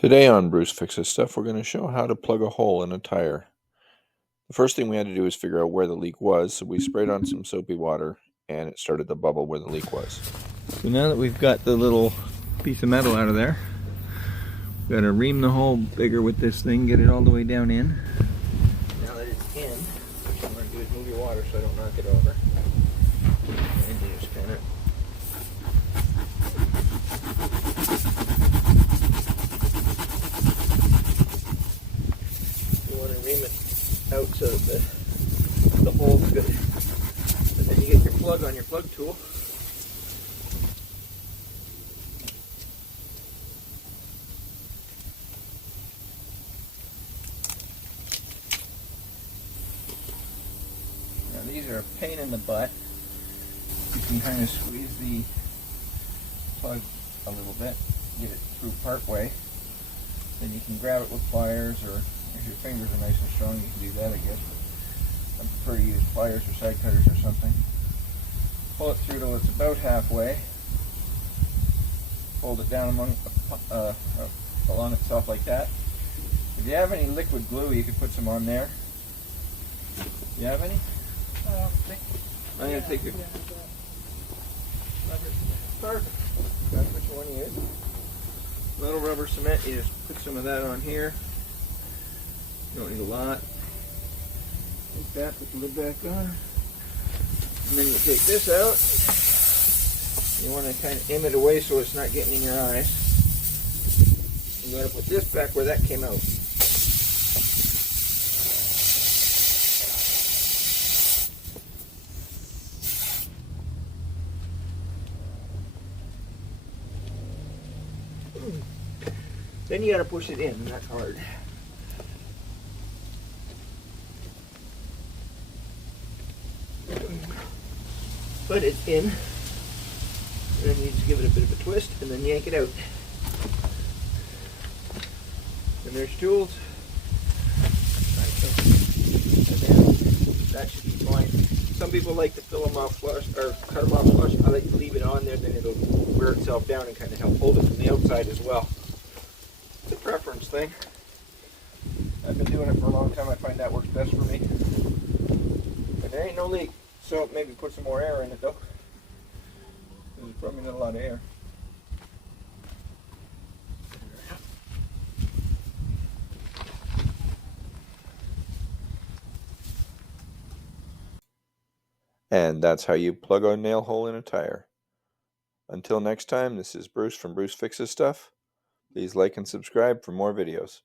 Today on Bruce Fixes Stuff, we're going to show how to plug a hole in a tire. The first thing we had to do is figure out where the leak was, so we sprayed on some soapy water and it started to bubble where the leak was. So now that we've got the little piece of metal out of there, we're going to ream the hole bigger with this thing, get it all the way down in. Now that it's in, what I'm going to do is move your water so I don't knock it over. And you just kind of ream it out so that the hole's good. And then you get your plug on your plug tool. Now these are a pain in the butt. You can kind of squeeze the plug a little bit, get it through part way. Then you can grab it with pliers, or if your fingers are nice and strong, you can do that, I guess. But I prefer to use pliers or side cutters or something. Pull it through till it's about halfway. Hold it down along itself like that. If you have any liquid glue, you could put some on there. You have any? I don't think. I'm going to take your... Perfect. That's what you want to use. Little rubber cement, you just put some of that on here. You don't need a lot. Like that, put the lid back on. And then you take this out. You want to kind of aim it away so it's not getting in your eyes. You got to put this back where that came out. Then you got to push it in, that's hard. But it's in. And then you just give it a bit of a twist and then yank it out. And there's tools. And then that should be fine. Some people like to fill them off flush or cut them off flush. I like to leave it on there, then it'll wear itself down and kind of help hold it from the outside as well. It's a preference thing. I've been doing it for a long time. I find that works best for me. But there ain't no leak, so maybe put some more air in it though. There's probably not a lot of air. And that's how you plug a nail hole in a tire. Until next time, this is Bruce from Bruce Fixes Stuff. Please like and subscribe for more videos.